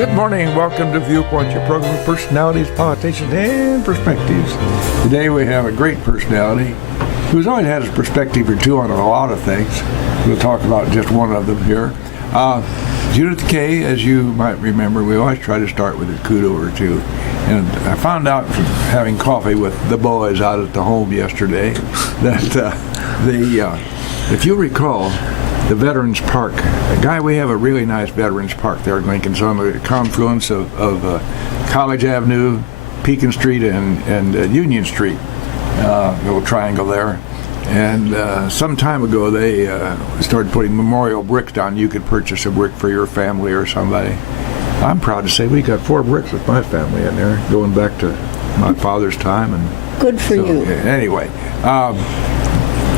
Good morning. Welcome to Viewpoint, your program of personalities, politicians, and perspectives. Today we have a great personality who's always had a perspective or two on a lot of things. We'll talk about just one of them here. Judith Kay, as you might remember, we always try to start with a kudo or two. And I found out from having coffee with the boys out at the home yesterday that if you recall, the Veterans Park, we have a really nice Veterans Park there in Lincoln. It's on the confluence of College Avenue, Pekin Street, and Union Street, little triangle there. And some time ago, they started putting memorial bricks down. You could purchase a brick for your family or somebody. I'm proud to say we got 4 bricks with my family in there, going back to my father's time. And good for you. Anyway,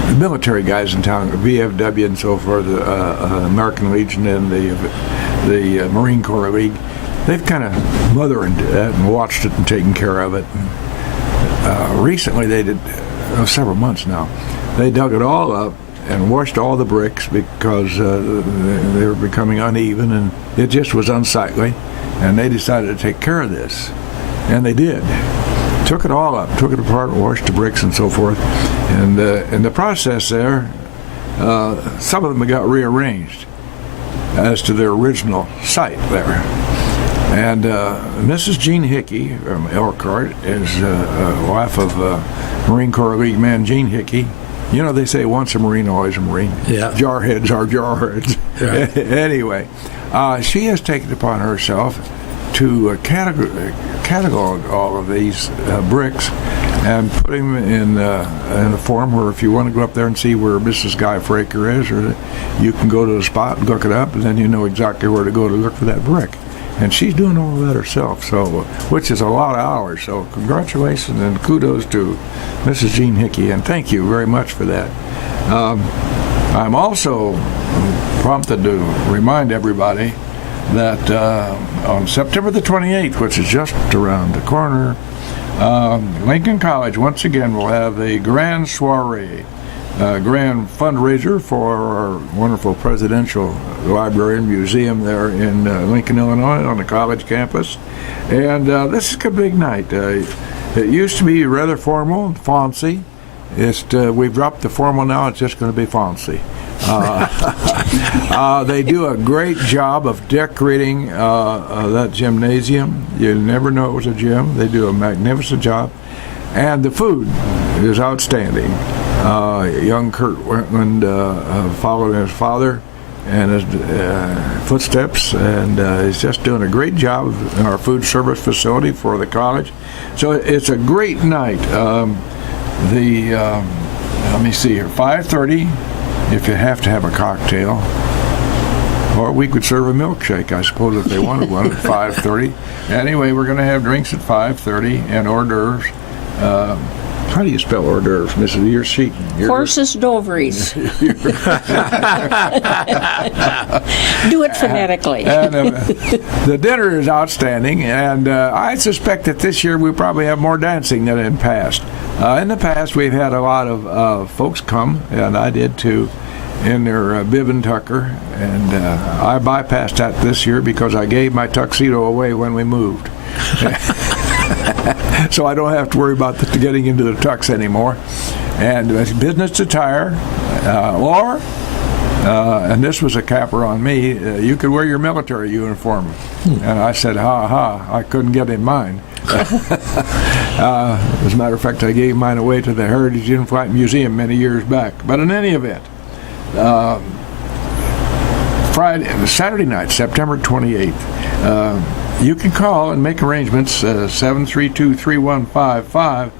the military guys in town, VFW and so forth, American Legion and the Marine Corps League, they've kind of mothered that and watched it and taken care of it. Recently, they did, several months now, they dug it all up and washed all the bricks because they were becoming uneven and it just was unsightly. And they decided to take care of this. And they did. Took it all up, took it apart, washed the bricks and so forth. And in the process there, some of them got rearranged as to their original site there. And Mrs. Jean Hickey from Elkhart is wife of Marine Corps League man Gene Hickey. You know, they say once a Marine, always a Marine. Yeah. Jarheads are jarheads. Right. Anyway, she has taken it upon herself to catalog all of these bricks and put them in a form where if you want to go up there and see where Mrs. Guy Fraker is, or you can go to the spot and look it up, and then you know exactly where to go to look for that brick. And she's doing all of that herself, so which is a lot of hours. So congratulations and kudos to Mrs. Jean Hickey, and thank you very much for that. I'm also prompted to remind everybody that on September the 28th, which is just around the corner, Lincoln College once again will have a grand soiree, grand fundraiser for our wonderful presidential library and museum there in Lincoln, Illinois, on the college campus. And this is a big night. It used to be rather formal and fancy. We've dropped the formal now. It's just going to be fancy. They do a great job of decorating that gymnasium. You never know it was a gym. They do a magnificent job. And the food is outstanding. Young Kurt Wentland followed his father and his footsteps, and he's just doing a great job in our food service facility for the college. So it's a great night. Let me see here, 5:30. If you have to have a cocktail, or we could serve a milkshake, I suppose, if they wanted one at 5:30. Anyway, we're going to have drinks at 5:30 and hors d'oeuvres. How do you spell hors d'oeuvres, Mrs. Your sheet? Horses Doveries. Do it phonetically. And the dinner is outstanding, and I suspect that this year we probably have more dancing than in past. In the past, we've had a lot of folks come, and I did too, in their bib and tucker, and I bypassed that this year because I gave my tuxedo away when we moved. So I don't have to worry about getting into the tux anymore. And business attire, or, and this was a capper on me, you could wear your military uniform. And I said, I couldn't get in mine. As a matter of fact, I gave mine away to the Heritage In-Flight Museum many years back. But in any event, Saturday night, September 28th, you can call and make arrangements, 732-3155.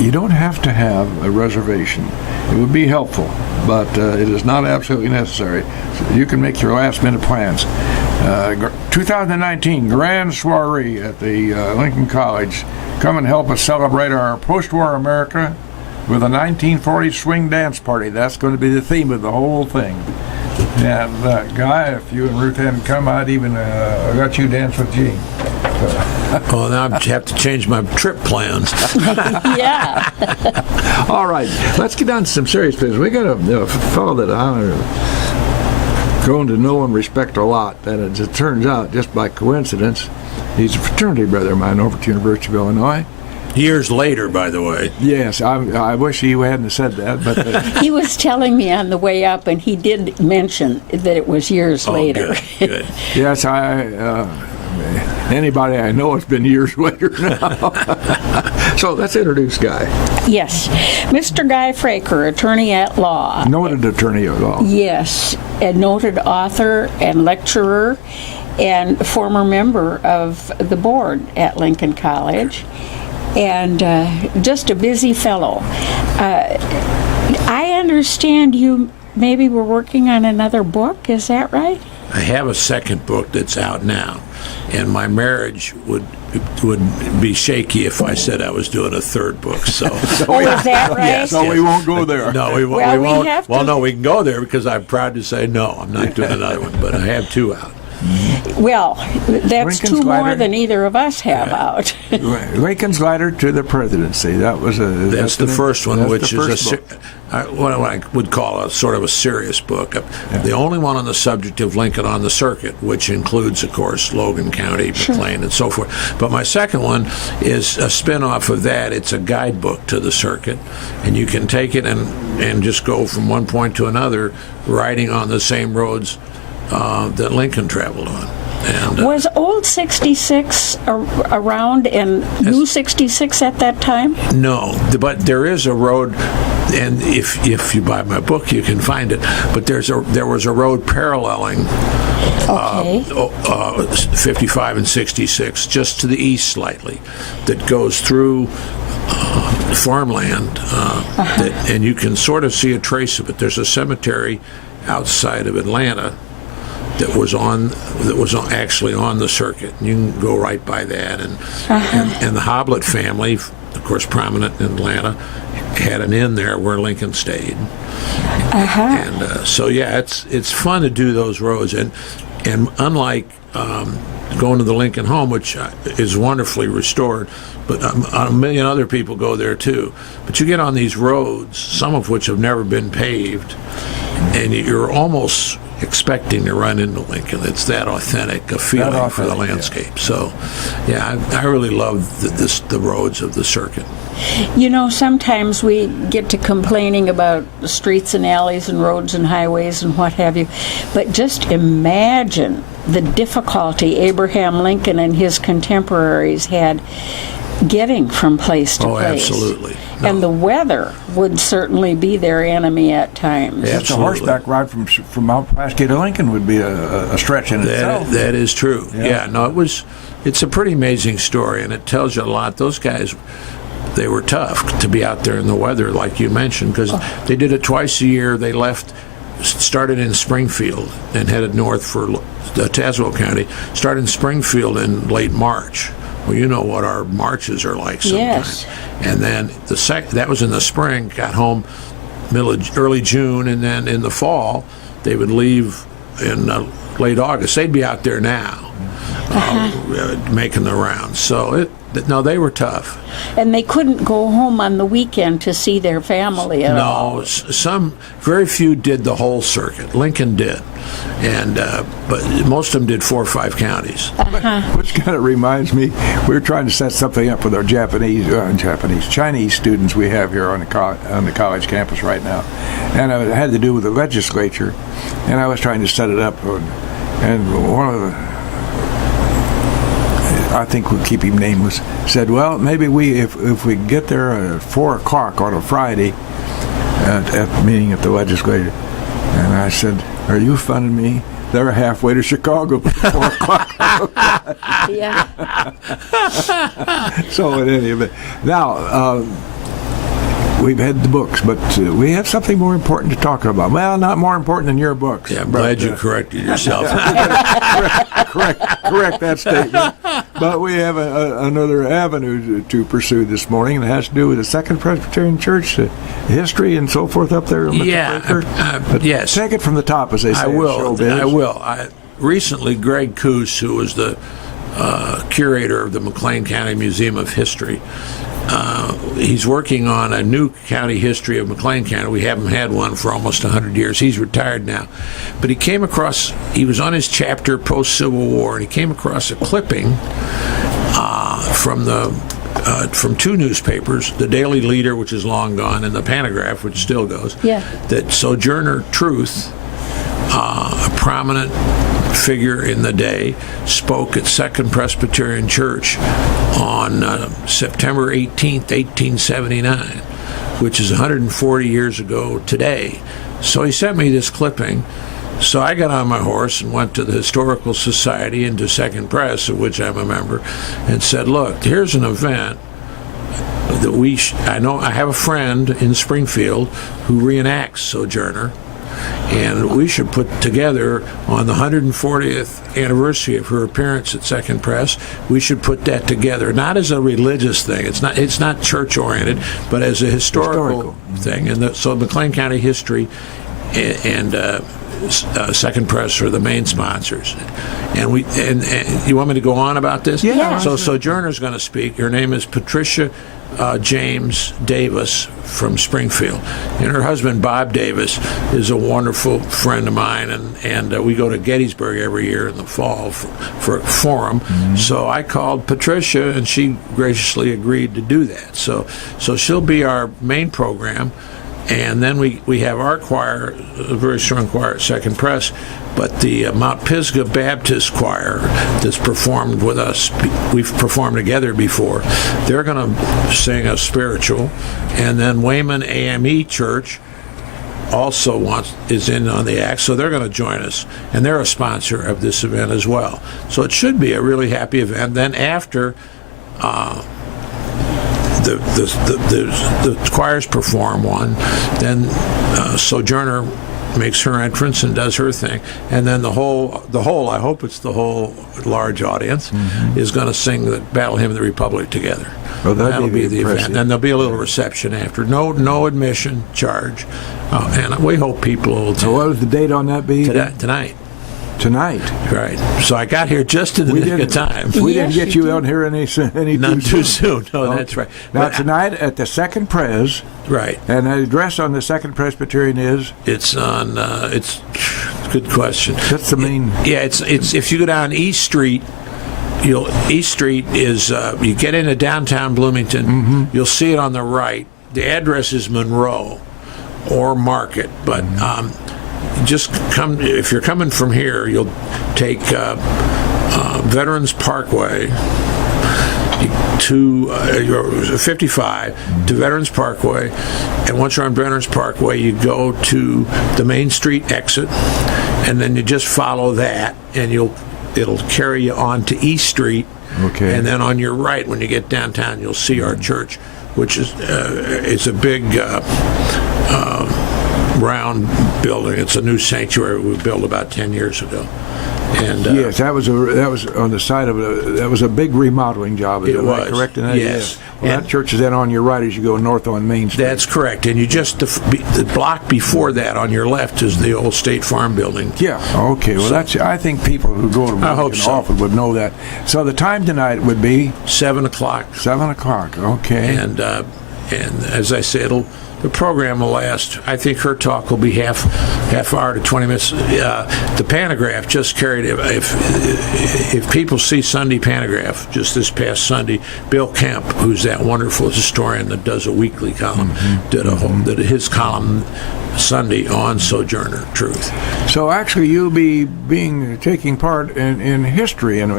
You don't have to have a reservation. It would be helpful, but it is not absolutely necessary. So you can make your last-minute plans. 2019 Grand Soiree at the Lincoln College. Come and help us celebrate our post-war America with a 1940s swing dance party. That's going to be the theme of the whole thing. And Guy, if you and Ruth hadn't come, I'd even let you dance with Gene. Well, now I have to change my trip plans. Yeah. All right, let's get on to some serious business. We got a fellow that grown to know and respect a lot. And as it turns out, just by coincidence, he's a fraternity brother of mine over at the University of Illinois. Years later, by the way. Yes, I wish he hadn't said that, but He was telling me on the way up, and he did mention that it was years later. Good. yes, anybody I know, it's been years later now. So let's introduce Guy. Yes. Mr. Guy Fraker, attorney at law. Noted attorney at law. Yes, a noted author and lecturer and former member of the board at Lincoln College, and just a busy fellow. I understand you maybe were working on another book, is that right? I have a second book that's out now, and my marriage would be shaky if I said I was doing a third book. So, Is that right? Yes. So we won't go there. No, we won't. Well, we we won't. have Well, to- no, we can go there because I'm proud to say no. I'm not doing another one, but I have two out. Well, that's Lincoln's two more glider. than either of us have out. Lincoln's glider to the presidency. That's the first one, that's which the is first book. what I would call a sort of a serious book. The only one on the subject of Lincoln on the circuit, which includes, of course, Logan County, McLean, and so forth. But my second one is a spin-off of that. It's a guidebook to the circuit, and you can take it and just go from one point to another, riding on the same roads that Lincoln traveled on. And, Was Old 66 around and New 66 at that time? No, but there is a road, and if you buy my book, you can find it. But there was a road paralleling Okay. 55 and 66, just to the east slightly, that goes through farmland, and you can sort of see a trace of it. There's a cemetery outside of Atlanta that was actually on the circuit. You can go right by that, and the Hoblet family, of course, prominent in Atlanta, had an inn there where Lincoln stayed. And so yeah, it's fun to do those roads, and unlike going to the Lincoln home, which is wonderfully restored, but a million other people go there too. But you get on these roads, some of which have never been paved, and you're almost expecting to run into Lincoln. It's that authentic a feeling for the landscape. So, yeah, I really love the roads of the circuit. You know, sometimes we get to complaining about the streets and alleys and roads and highways and what have you, but just imagine the difficulty Abraham Lincoln and his contemporaries had getting from place to place. Absolutely. And the weather would certainly be their enemy at times. Just a horseback ride from Mount Pulaski to Lincoln would be a stretch in itself. That is true. Yeah, no, it's a pretty amazing story, and it tells you a lot. Those guys, they were tough to be out there in the weather, like you mentioned, because they did it twice a year. They started in Springfield and headed north for Tazewell County, started in Springfield in late March. Well, you know what our marches are like sometimes. Yes. And then that was in the spring, got home early June, and then in the fall, they would leave in late August. They'd be out there now making the rounds. So, they were tough. And they couldn't go home on the weekend to see their family at all. No, very few did the whole circuit. Lincoln did, and but most of them did 4 or 5 counties. Which kind of reminds me, we were trying to set something up with our Chinese students we have here on the college campus right now, and it had to do with the legislature, and I was trying to set it up, and one of the, I think we'll keep him nameless, said, well, maybe if we get there at 4 o'clock on a Friday at the meeting at the legislature. And I said, are you funning me? They're halfway to Chicago before 4 o'clock. Yeah. So in any event, now we've had the books, but we have something more important to talk about. Well, not more important than your books. Yeah, I'm glad you corrected yourself. correct that statement. But we have another avenue to pursue this morning, and it has to do with the Second Presbyterian Church, history and so forth up there. Yes. Take it from the top, as they say. I will. Showbiz. Recently, Greg Coos, who was the curator of the McLean County Museum of History, he's working on a new county history of McLean County. We haven't had one for almost 100 years. He's retired now. But he was on his chapter post-Civil War, and he came across a clipping from two newspapers, the Daily Leader, which is long gone, and the Pantograph, which still goes, that Sojourner Truth, a prominent figure in the day, spoke at Second Presbyterian Church on September 18th, 1879, which is 140 years ago today. So he sent me this clipping. So I got on my horse and went to the Historical Society and to Second Press, of which I'm a member, and said, look, here's an event that I have a friend in Springfield who reenacts Sojourner, and we should put together on the 140th anniversary of her appearance at Second Press, we should put that together, not as a religious thing, it's not church oriented, but as a historical thing. And so McLean County History and Second Press are the main sponsors, and you want me to go on about this? Yeah. So Sojourner's going to speak. Her name is Patricia James Davis from Springfield, and her husband Bob Davis is a wonderful friend of mine, and we go to Gettysburg every year in the fall for a forum. Mm-hmm. So I called Patricia, and she graciously agreed to do that. So she'll be our main program. And then we have our choir, a very strong choir at Second Press, but the Mount Pisgah Baptist Choir that's performed with us, we've performed together before, they're going to sing a spiritual. And then Wayman AME Church also is in on the act, so they're going to join us. And they're a sponsor of this event as well. So it should be a really happy event. Then after the choirs perform one, then Sojourner makes her entrance and does her thing, and then the whole I hope it's the whole large audience is going to sing the Battle Hymn of the Republic together. Well, that'll be the event, and there'll be a little reception after. No admission charge, and we hope people will. So what would the date on that be? Tonight. Tonight. Right. So I got here just in the nick of time. We didn't get you out here any Not too soon. No, okay. That's right. Now, tonight at the Second Pres. Right. And the address on the Second Presbyterian is? It's on, it's a good question. That's the main. It's if you go down East Street, East Street is, you get into downtown Bloomington, you'll see it on the right. The address is Monroe or Market, but just come, if you're coming from here, you'll take Veterans Parkway to 55 to Veterans Parkway, and once you're on Veterans Parkway, you go to the Main Street exit, and then you just follow that, and it'll carry you on to East Street. Okay. And then on your right, when you get downtown, you'll see our church, which is it's a big round building. It's a new sanctuary we built about 10 years ago. And yes, that was on the side of that was a big remodeling job. Is that correct? In that? Yes. Well, that church is then on your right as you go north on Main Street. That's correct. And you just the block before that on your left is the old State Farm building. Yeah. Okay. Well, I think people who go to Bloomington often would know that. So the time tonight would be 7 o'clock. 7 o'clock. Okay. And as I said, the program will last. I think her talk will be half hour to 20 minutes. The Pantograph just carried it. If people see Sunday Pantograph, just this past Sunday, Bill Kemp, who's that wonderful historian that does a weekly column, did his column Sunday on Sojourner Truth. So actually, you'll be taking part in history in a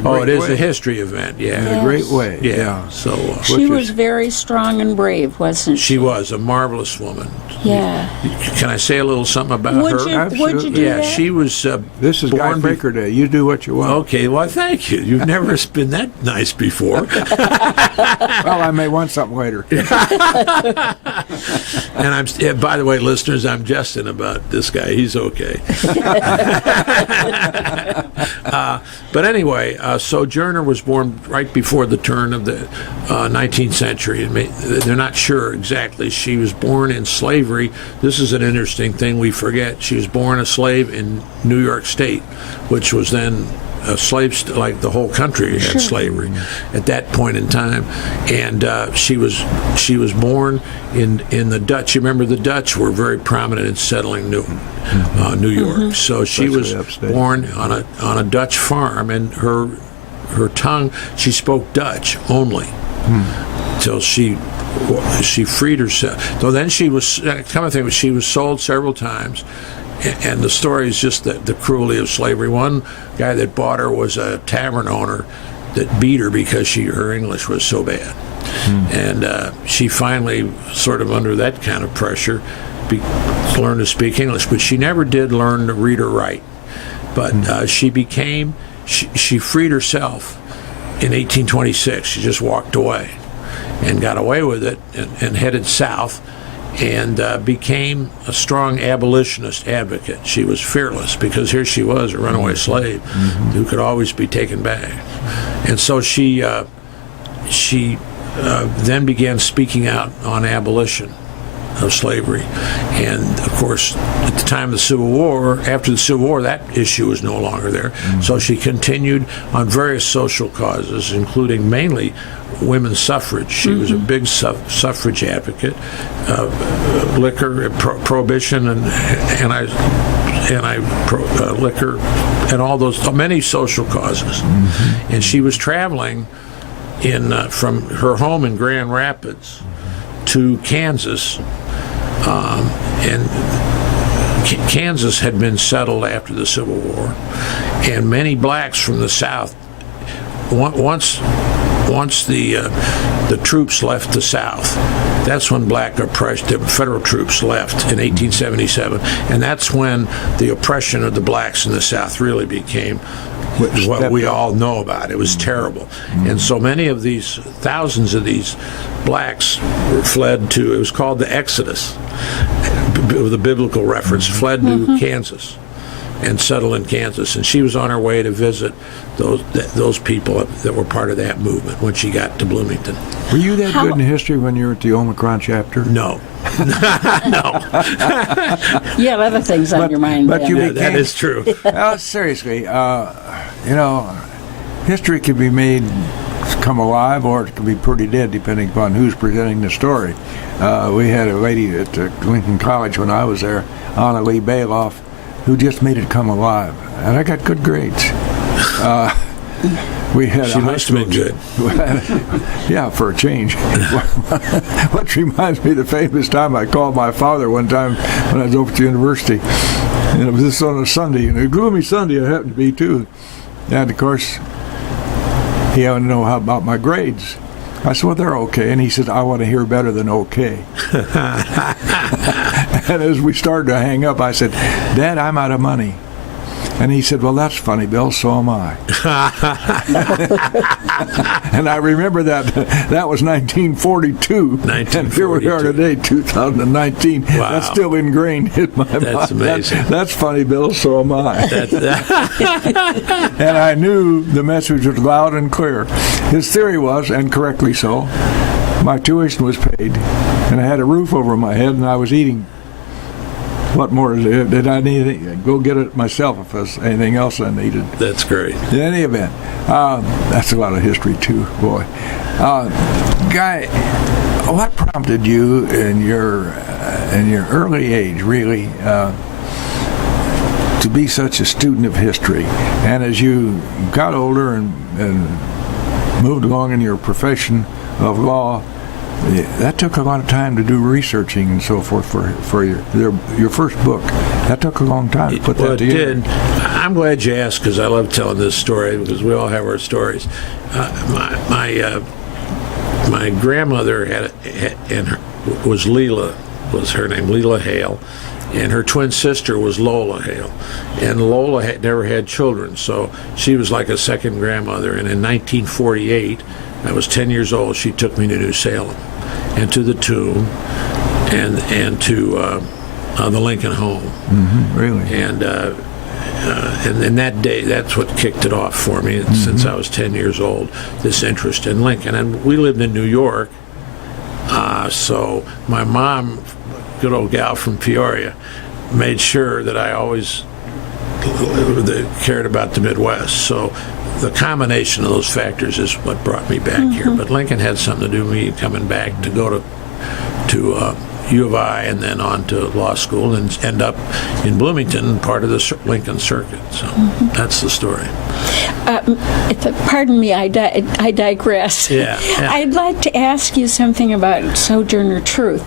great way. It is a history event, yeah. In a great way. Yeah. So she was very strong and brave, wasn't she? She was a marvelous woman. Yeah. Can I say a little something about her? Would you do that? She was This is Guy Fraker Day. You do what you want. Okay, well, thank you. You've never been that nice before. Well, I may want something later. And by the way, listeners, I'm jesting about this guy. He's okay. But anyway, Sojourner was born right before the turn of the 19th century. They're not sure exactly. She was born in slavery. This is an interesting thing we forget. She was born a slave in New York State, which was then slaves, like the whole country had slavery at that point in time, and she was born in the Dutch. You remember the Dutch were very prominent in settling New York, so she was born on a Dutch farm, and her tongue, she spoke Dutch only till she freed herself. So then she was she was sold several times. And the story is just the cruelty of slavery. One guy that bought her was a tavern owner that beat her because her English was so bad. And she finally, sort of under that kind of pressure, learned to speak English. But she never did learn to read or write. But she freed herself in 1826. She just walked away and got away with it and headed south, and became a strong abolitionist advocate. She was fearless because here she was, a runaway slave who could always be taken back. And so she then began speaking out on abolition of slavery. And of course, at the time of the Civil War, after the Civil War, that issue was no longer there. So she continued on various social causes, including mainly women's suffrage. She was a big suffrage advocate, liquor prohibition and liquor, and all those many social causes. And she was traveling from her home in Grand Rapids to Kansas, and Kansas had been settled after the Civil War, and many blacks from the South, once the troops left the South, that's when black oppression, the federal troops left in 1877, and that's when the oppression of the blacks in the South really became what we all know about. It was terrible. And so many of these, thousands of these blacks fled to, it was called the Exodus, with a biblical reference, fled to Kansas and settled in Kansas. And she was on her way to visit those people that were part of that movement when she got to Bloomington. Were you that good in history when you were at the Omicron chapter? No. No. You have other things on your mind. But then. That is true. Well, seriously, history can be made come alive, or it can be pretty dead, depending upon who's presenting the story. We had a lady at Lincoln College when I was there, Anna Lee Bailoff, who just made it come alive, and I got good grades. She must have been good. Yeah, for a change. Which reminds me of the famous time I called my father one time when I was over at the university, and it was this on a Sunday, and a gloomy Sunday it happened to be too. And of course, he wanted to know how about my grades. I said, well, they're okay. And he said, I want to hear better than okay. And as we started to hang up, I said, Dad, I'm out of money. And he said, well, that's funny, Bill, so am I. And I remember that was 1942. And here we are today, 2019. Wow. That's still ingrained in my mind. That's amazing. That's funny, Bill, so am I. And I knew the message was loud and clear. His theory was, and correctly so, my tuition was paid, and I had a roof over my head, and I was eating. What more did I need? Go get it myself if there's anything else I needed. That's great. In any event, that's a lot of history too, boy. Guy, what prompted you in your early age, really, to be such a student of history? And as you got older and moved along in your profession of law, that took a lot of time to do researching and so forth for your first book. That took a long time to put that together. It did. I'm glad you asked, because I love telling this story, because we all have our stories. My grandmother was Leela, was her name, Leela Hale, and her twin sister was Lola Hale. And Lola had never had children, so she was like a second grandmother. And in 1948, I was 10 years old, she took me to New Salem and to the tomb and to the Lincoln home. Mm-hmm, really? And that day, that's what kicked it off for me, since I was 10 years old, this interest in Lincoln. And we lived in New York, so my mom, good old gal from Peoria, made sure that I always that cared about the Midwest. So the combination of those factors is what brought me back here. But Lincoln had something to do with me coming back to go to U of I and then on to law school and end up in Bloomington, part of the Lincoln Circuit. So that's the story. Pardon me, I digress. Yeah. I'd like to ask you something about Sojourner Truth.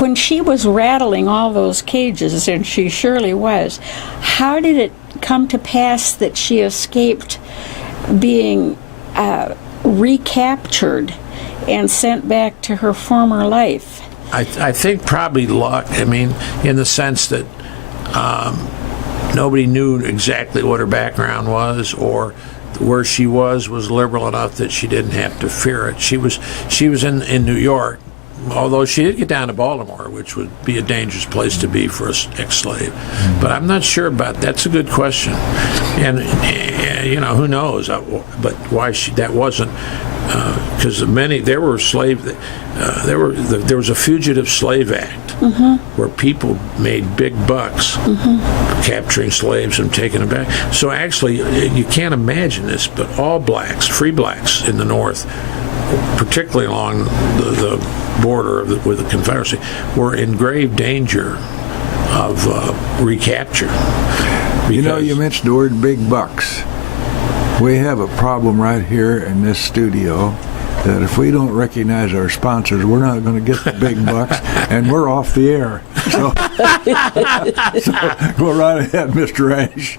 When she was rattling all those cages, and she surely was, how did it come to pass that she escaped being recaptured and sent back to her former life? I think probably luck. I mean, in the sense that nobody knew exactly what her background was, or where she was liberal enough that she didn't have to fear it. She was in New York, although she did get down to Baltimore, which would be a dangerous place to be for an ex-slave. But I'm not sure about that. That's a good question. And who knows? But why that wasn't, because there were there was a Fugitive Slave Act where people made big bucks capturing slaves and taking them back. So actually, you can't imagine this, but all blacks, free blacks in the North, particularly along the border with the Confederacy, were in grave danger of recapture. You mentioned the word big bucks. We have a problem right here in this studio that if we don't recognize our sponsors, we're not going to get the big bucks, and we're off the air. So go right ahead, Mr. Ash.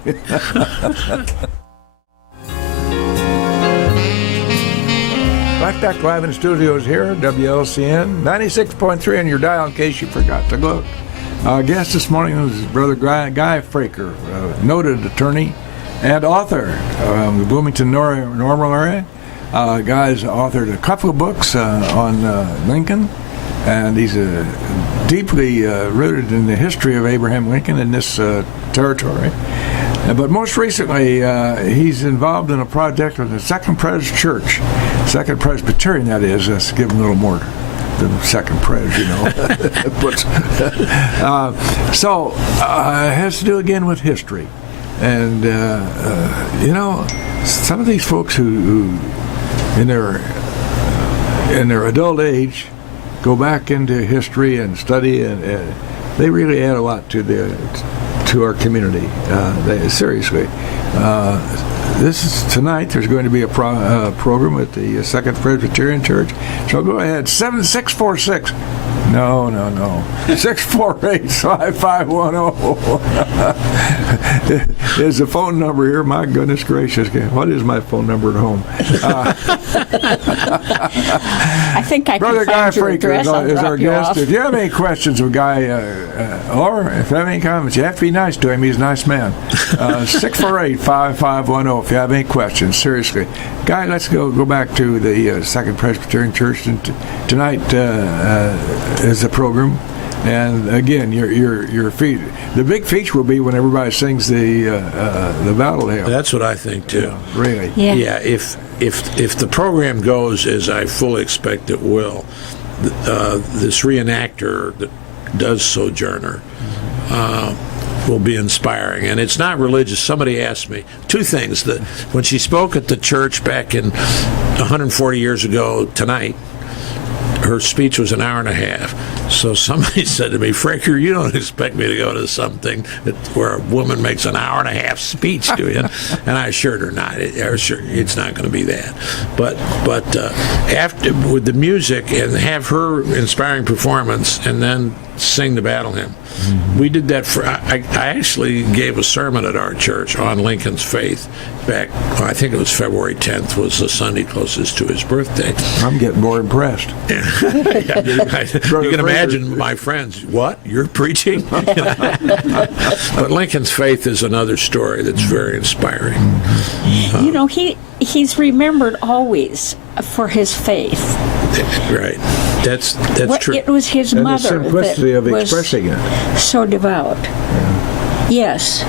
Right back live in the studios here, WLCN 96.3 on your dial in case you forgot to look. Our guest this morning was Brother Guy Fraker, noted attorney and author of the Bloomington Normal area. Guy's authored a couple of books on Lincoln, and he's deeply rooted in the history of Abraham Lincoln in this territory. But most recently, he's involved in a project with the Second Presbyterian, that is. Let's give him a little more than Second Pres, So it has to do again with history. And, some of these folks who in their adult age go back into history and study, and they really add a lot to our community. Seriously. Tonight there's going to be a program at the Second Presbyterian Church. So go ahead, 7646. No. 648-5510 is the phone number here. My goodness gracious. What is my phone number at home? I think I Brother can Guy find your Fraker address. is our guest. Off. If you have any questions of Guy, or if you have any comments, you have to be nice to him. He's a nice man. 648-5510 if you have any questions. Seriously. Guy, let's go back to the Second Presbyterian Church. And tonight is the program. And again, your feet. The big feature will be when everybody sings the battle hymn. That's what I think too. Yeah, really. Yeah. If the program goes as I fully expect it will, this reenactor that does Sojourner will be inspiring. And it's not religious. Somebody asked me two things. That when she spoke at the church back in 140 years ago tonight, her speech was an hour and a half. So somebody said to me, Fraker, you don't expect me to go to something where a woman makes an hour and a half speech, do you? And I assured her not. It's not going to be that. But after with the music and have her inspiring performance and then sing the battle hymn. Mm-hmm. We did that I actually gave a sermon at our church on Lincoln's faith back, I think it was February 10th was the Sunday closest to his birthday. I'm getting more impressed. You can imagine my friends, what? You're preaching? But Lincoln's faith is another story that's very inspiring. He's remembered always for his faith. Right. That's true. It was his and mother the simplicity that of expressing it. so devout. Yeah. Yes.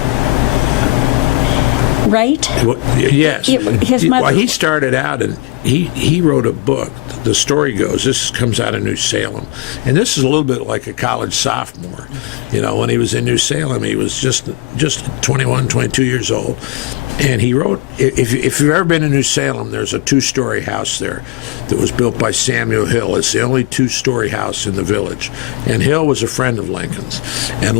right? Yes. His mother. Well, he started out and he wrote a book. The story goes, this comes out of New Salem. And this is a little bit like a college sophomore. You know, when he was in New Salem, he was just 21, 22 years old. And he wrote, if you've ever been to New Salem, there's a two-story house there that was built by Samuel Hill. It's the only two-story house in the village. And Hill was a friend of Lincoln's. And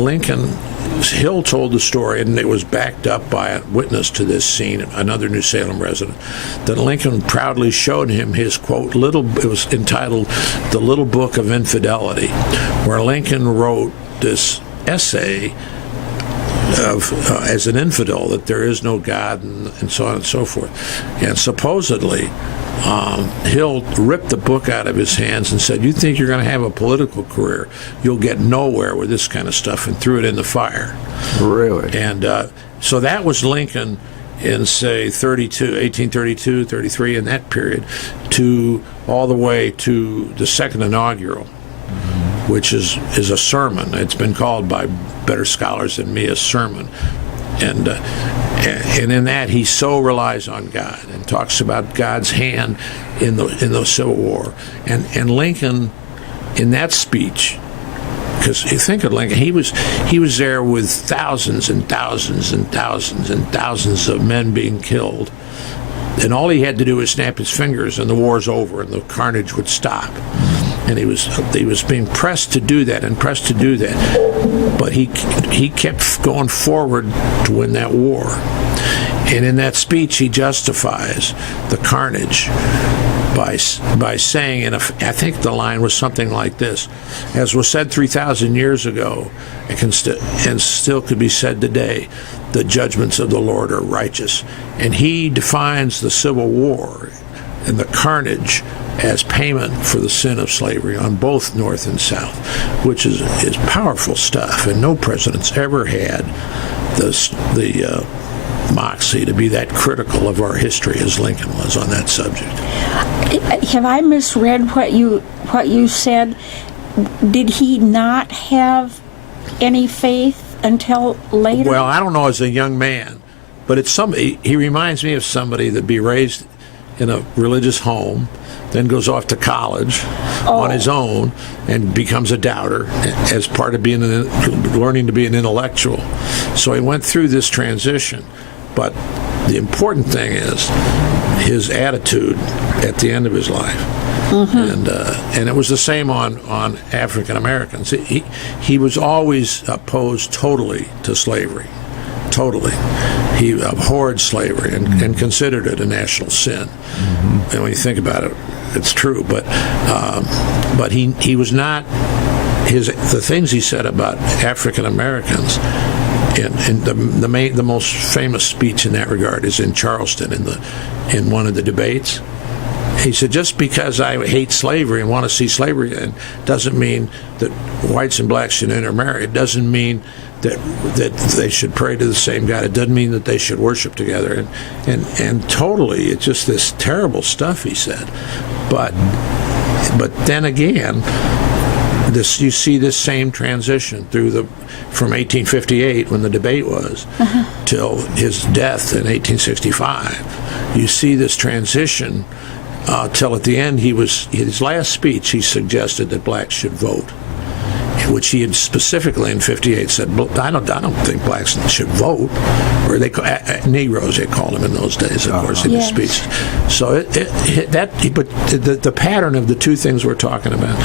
Hill told the story, and it was backed up by a witness to this scene, another New Salem resident, that Lincoln proudly showed him his, quote, it was entitled The Little Book of Infidelity, where Lincoln wrote this essay as an infidel, that there is no God, and so on and so forth. And supposedly, Hill ripped the book out of his hands and said, "You think you're going to have a political career? You'll get nowhere with this kind of stuff," and threw it in the fire. Really? And so that was Lincoln in, say, 1832, 33, in that period, to all the way to the second inaugural, which is a sermon. It's been called by better scholars than me a sermon. And in that, he so relies on God and talks about God's hand in the Civil War. And Lincoln, in that speech, because you think of Lincoln, he was there with thousands and thousands and thousands and thousands of men being killed. And all he had to do was snap his fingers, and the war's over, and the carnage would stop. And he was being pressed to do that and pressed to do that, but he kept going forward to win that war. And in that speech, he justifies the carnage by saying, and I think the line was something like this: "As was said 3,000 years ago, and still could be said today, the judgments of the Lord are righteous." And he defines the Civil War and the carnage as payment for the sin of slavery on both North and South, which is powerful stuff. And no president's ever had the moxie to be that critical of our history as Lincoln was on that subject. Have I misread what you said? Did he not have any faith until later? Well, I don't know as a young man, but it's somebody. He reminds me of somebody that'd be raised in a religious home, then goes off to college on his own and becomes a doubter as part of learning to be an intellectual. So he went through this transition. But the important thing is his attitude at the end of his life. Mm-hmm. And it was the same on African Americans. He was always opposed totally to slavery. Totally. He abhorred slavery and considered it a national sin. Mm-hmm. And when you think about it, it's true. But he was not. The things he said about African Americans, and the most famous speech in that regard is in Charleston in one of the debates. He said, just because I hate slavery and want to see slavery end doesn't mean that whites and blacks should intermarry. It doesn't mean that they should pray to the same God. It doesn't mean that they should worship together. And totally, it's just this terrible stuff he said. But then again, you see this same transition from 1858, when the debate was, till his death in 1865. You see this transition till at the end, his last speech, he suggested that blacks should vote, which he had specifically in 58 said, I don't think blacks should vote, or Negroes they called them in those days, of course, in his speech. So but the pattern of the two things we're talking about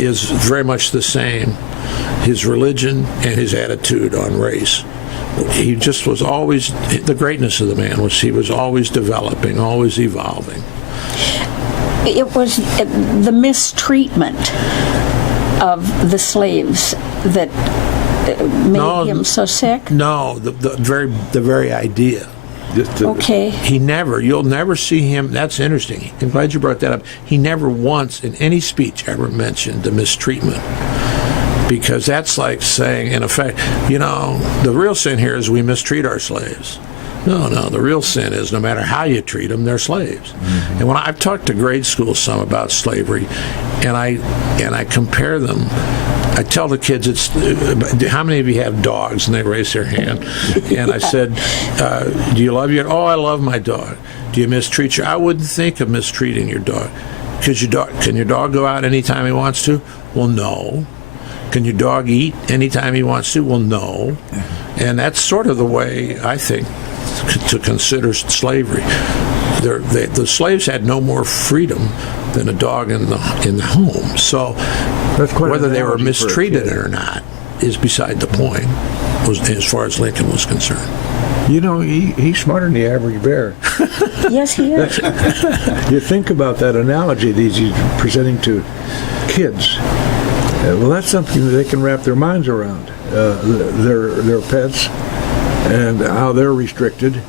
is very much the same. His religion and his attitude on race. He just was always, the greatness of the man was he was always developing, always evolving. It was the mistreatment of the slaves that made him so sick? No, the very idea. Okay. You'll never see him. That's interesting. I'm glad you brought that up. He never once in any speech ever mentioned the mistreatment. Because that's like saying, in effect, the real sin here is we mistreat our slaves. No, the real sin is no matter how you treat them, they're slaves. And when I've talked to grade school some about slavery, and I compare them, I tell the kids, it's how many of you have dogs? And they raise their hand. And I said, do you love your? Oh, I love my dog. Do you mistreat your? I wouldn't think of mistreating your dog. Can your dog go out anytime he wants to? Well, no. Can your dog eat anytime he wants to? Well, no. And that's sort of the way I think to consider slavery. The slaves had no more freedom than a dog in the home. So whether they were mistreated or not is beside the point, as far as Lincoln was concerned. You know, he's smarter than the average bear. Yes, he is. You think about that analogy that he's presenting to kids. Well, that's something that they can wrap their minds around. Their pets and how they're restricted,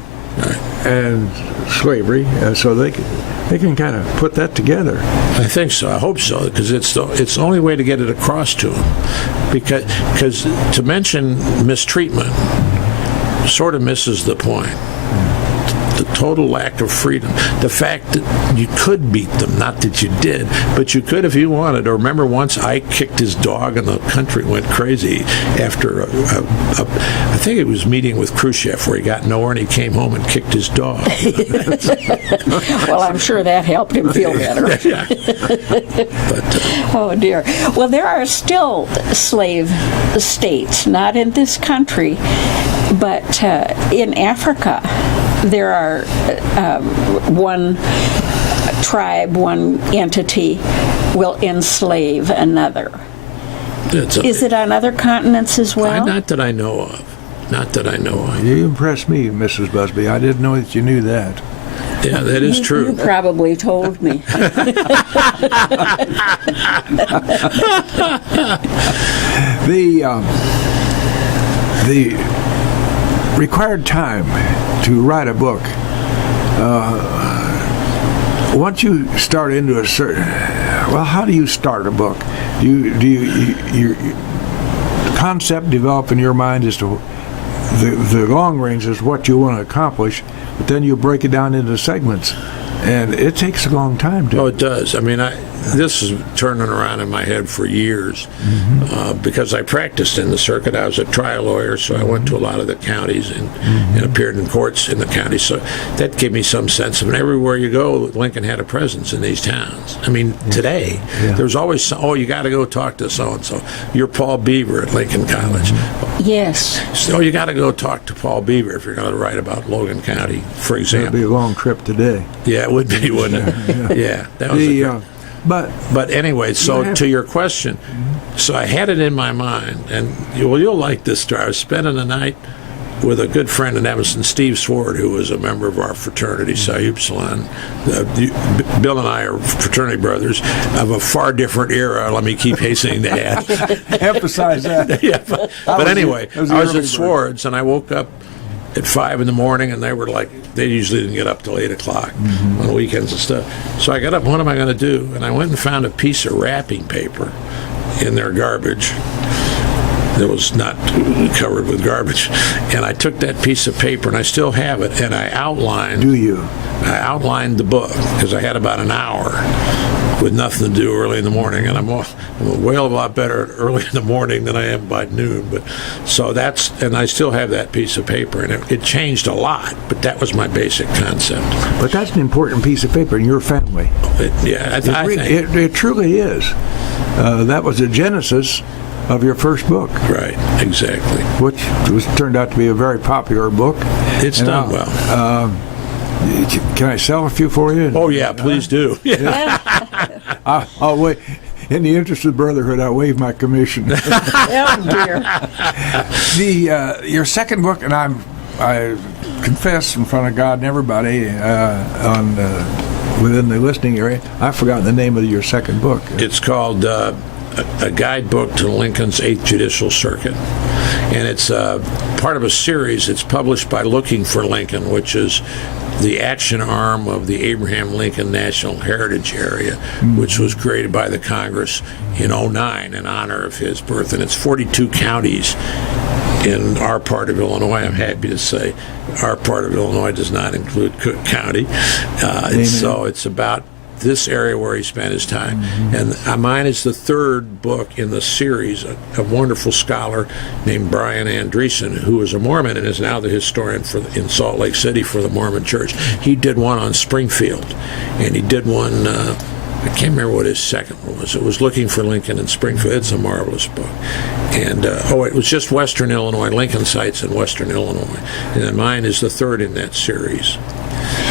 and slavery, so they can kind of put that together. I think so. I hope so, because it's the only way to get it across to them. Because to mention mistreatment sort of misses the point. The total lack of freedom. The fact that you could beat them, not that you did, but you could if you wanted. Or remember once Ike kicked his dog and the country went crazy after I think it was meeting with Khrushchev where he got nowhere and he came home and kicked his dog. Well, I'm sure that helped him feel better. Yeah. But, oh, dear. Well, there are still slave states, not in this country, but in Africa. There are one tribe, one entity will enslave another. Is it on other continents as well? Not that I know of. Not that I know of. You impressed me, Mrs. Busby. I didn't know that you knew that. Yeah, that is true. You probably told me. The required time to write a book, once you start into a certain, well, how do you start a book? Your concept develop in your mind as to the long range is what you want to accomplish, but then you break it down into segments, and it takes a long time to. Oh, it does. I mean, this is turning around in my head for years because I practiced in the circuit. I was a trial lawyer, so I went to a lot of the counties and appeared in courts in the counties. So that gave me some sense of it. Everywhere you go, Lincoln had a presence in these towns. I mean, today, there's always, you got to go talk to so-and-so. You're Paul Beaver at Lincoln College. Yes. So you got to go talk to Paul Beaver if you're going to write about Logan County, for example. It'd be a long trip today. Yeah, it would be, wouldn't it? Yeah. That was But anyway, so to your question, so I had it in my mind, and you'll like this story. I was spending the night with a good friend in Evanston, Steve Sword, who was a member of our fraternity, Psi Upsilon. Bill and I are fraternity brothers of a far different era. Let me keep hastening to add. Emphasize that. Yeah, but anyway, I was at Sword's, and I woke up at 5 in the morning, and they usually didn't get up till 8 o'clock on weekends and stuff. So I got up, what am I going to do? And I went and found a piece of wrapping paper in their garbage that was not covered with garbage. And I took that piece of paper, and I still have it, and I outlined. Do you? I outlined the book, because I had about an hour with nothing to do early in the morning, and I'm a whale of a lot better early in the morning than I am by noon. But so and I still have that piece of paper, and it changed a lot, but that was my basic concept. But that's an important piece of paper in your family. I think. It truly is. That was the genesis of your first book. Right, exactly. Which turned out to be a very popular book. It's done well. Can I sell a few for you? Oh, yeah, please do. Yeah. I'll wait. In the interest of brotherhood, I'll waive my commission. Oh, dear. Your second book, and I confess in front of God and everybody within the listening area, I've forgotten the name of your second book. It's called A Guidebook to Lincoln's 8th Judicial Circuit. And it's part of a series. It's published by Looking for Lincoln, which is the action arm of the Abraham Lincoln National Heritage Area, which was created by the Congress in 2009 in honor of his birth. And it's 42 counties in our part of Illinois. I'm happy to say our part of Illinois does not include Cook County. So it's about this area where he spent his time. Mm-hmm. And mine is the third book in the series. A wonderful scholar named Brian Andreessen, who is a Mormon and is now the historian in Salt Lake City for the Mormon Church. He did one on Springfield, and he did one, I can't remember what his second one was. It was Looking for Lincoln in Springfield. It's a marvelous book. And, it was just Western Illinois, Lincoln sites in Western Illinois. And then mine is the third in that series.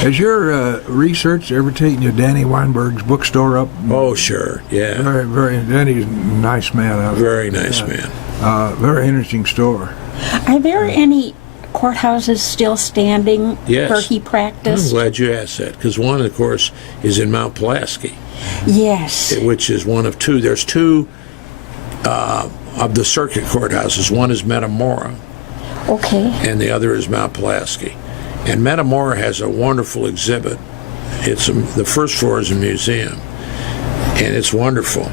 Has your research ever taken you to Danny Weinberg's bookstore up? Oh, sure, yeah. Very, very. Danny's a nice man. Very nice man. Very interesting store. Are there any courthouses still standing where he practiced? I'm glad you asked that, because one, of course, is in Mount Pulaski. Yes. Which is one of two. There's two of the circuit courthouses. One is Metamora. Okay. And the other is Mount Pulaski. And Metamora has a wonderful exhibit. The first floor is a museum, and it's wonderful.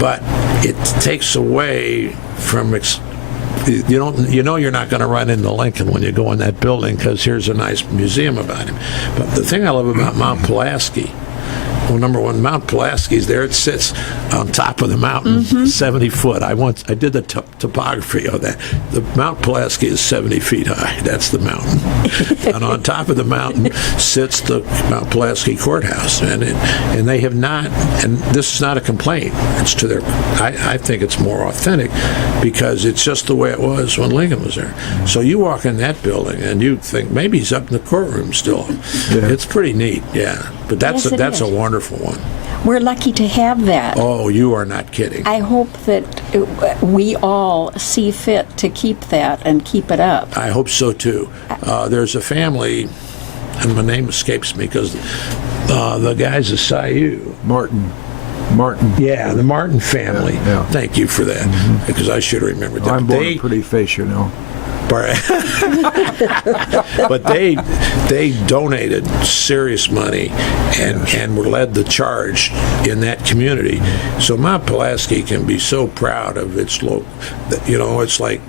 But it takes away from you're not going to run into Lincoln when you go in that building, because here's a nice museum about him. But the thing I love about Mount Pulaski, well, number one, Mount Pulaski's there. It sits on top of the mountain, 70 foot. I did the topography of that. The Mount Pulaski is 70 feet high. That's the mountain. And on top of the mountain sits the Mount Pulaski Courthouse. And they have not, and this is not a complaint. It's to their, I think it's more authentic, because it's just the way it was when Lincoln was there. So you walk in that building and you think maybe he's up in the courtroom still. Yeah. It's pretty neat, yeah. But that's a wonderful one. We're lucky to have that. Oh, you are not kidding. I hope that we all see fit to keep that and keep it up. I hope so, too. There's a family, and my name escapes me because the guy's a Sioux. Martin. Yeah, the Martin family. Yeah. Thank you for that, because I should have remembered that. I'm born a pretty face, you know. But they donated serious money and were led the charge in that community. So Mount Pulaski can be so proud of its local. It's like,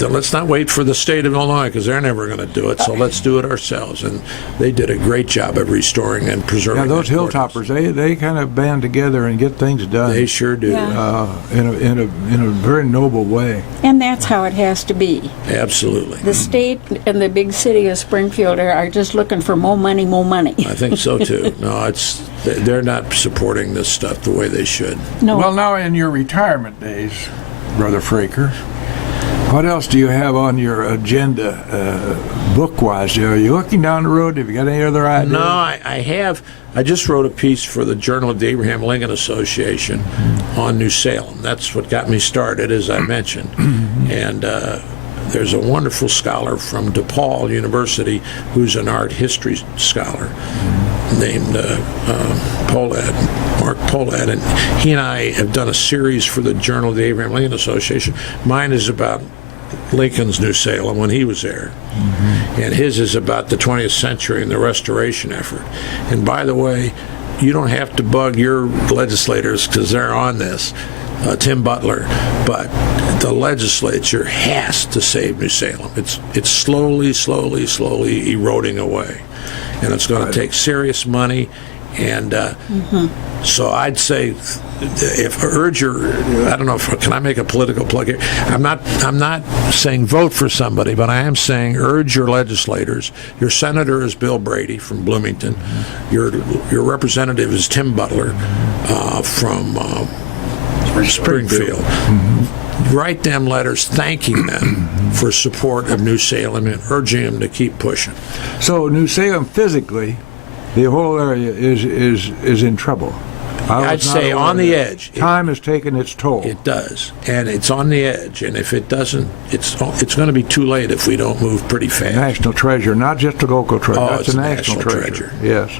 let's not wait for the state of Illinois, because they're never going to do it, so let's do it ourselves. And they did a great job of restoring and preserving. Yeah, those hilltoppers, they kind of band together and get things done. They sure do. In a very noble way. And that's how it has to be. Absolutely. The state and the big city of Springfield are just looking for more money. I think so too. No, they're not supporting this stuff the way they should. No. Well, now in your retirement days, Brother Fraker, what else do you have on your agenda, book-wise? Are you looking down the road? Have you got any other ideas? No, I have. I just wrote a piece for the Journal of the Abraham Lincoln Association on New Salem. That's what got me started, as I mentioned. And there's a wonderful scholar from DePaul University who's an art history scholar named Mark Polad, and he and I have done a series for the Journal of the Abraham Lincoln Association. Mine is about Lincoln's New Salem when he was there, and his is about the 20th century and the restoration effort. And by the way, you don't have to bug your legislators because they're on this, Tim Butler, but the legislature has to save New Salem. It's slowly eroding away, and it's going to take serious money. And so I'd say, can I make a political plug here? I'm not saying vote for somebody, but I am saying urge your legislators. Your senator is Bill Brady from Bloomington. Your representative is Tim Butler from Springfield. Write them letters thanking them for support of New Salem and urging them to keep pushing. So New Salem physically, the whole area is in trouble. I'd say on the edge. Time has taken its toll. It does, and it's on the edge. And if it doesn't, it's going to be too late if we don't move pretty fast. National treasure, not just a local treasure. Oh, that's it's a national treasure. Yes.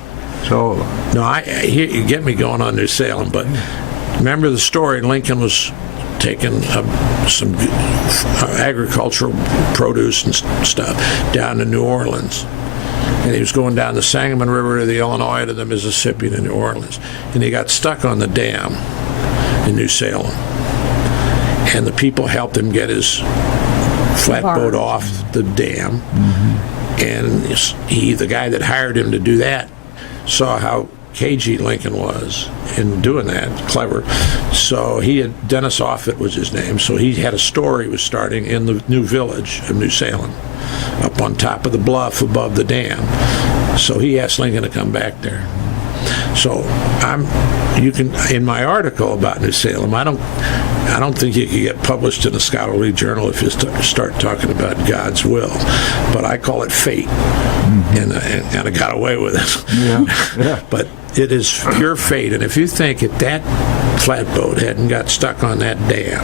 So. No, you get me going on New Salem, but remember the story. Lincoln was taking some agricultural produce and stuff down to New Orleans. And he was going down the Sangamon River to the Illinois to the Mississippi to New Orleans. And he got stuck on the dam in New Salem. And the people helped him get his flatboat barge. off the dam. And the guy that hired him to do that saw how cagey Lincoln was in doing that, clever. So Dennis Offutt was his name, so he had a store he was starting in the new village of New Salem, up on top of the bluff above the dam. So he asked Lincoln to come back there. So you can, in my article about New Salem, I don't think you can get published in a scholarly journal if you start talking about God's will, but I call it fate, and I got away with it. Yeah. But it is pure fate, and if you think that flatboat hadn't got stuck on that dam,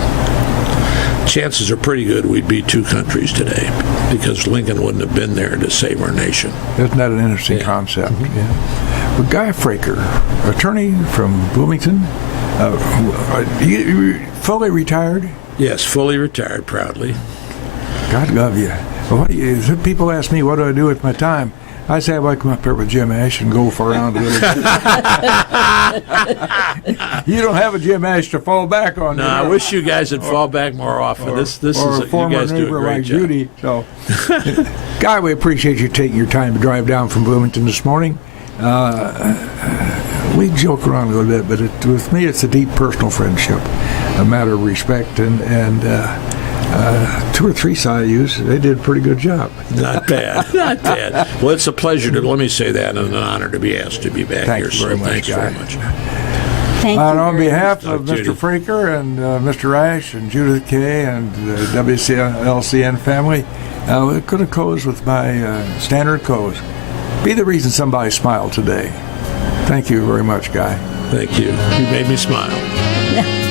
chances are pretty good we'd be two countries today, because Lincoln wouldn't have been there to save our nation. Isn't that an interesting concept? Yeah. But Guy Fraker, attorney from Bloomington, you fully retired? Yes, fully retired, proudly. God love you. Well, people ask me, what do I do with my time? I say I might come up here with Jim Ash and golf around a little bit. You don't have a Jim Ash to fall back on. No, I wish you guys would fall back more often. This is a former you guys do a neighbor great like job. Judy. So, Guy, we appreciate you taking your time to drive down from Bloomington this morning. We joke around a little bit, but with me, it's a deep personal friendship, a matter of respect, and 2 or 3 Sayus, they did a pretty good job. Not bad, not bad. Well, it's a pleasure to, let me say that, and an honor to be asked to be back here. Thanks very much, Thanks Guy. very much. Thank you. On very behalf much. of Judy. Mr. Fraker and Mr. Ash and Judith Kay and the WLCN family, we're going to close with my standard close. Be the reason somebody smiled today. Thank you very much, Guy. Thank you. You made me smile. much.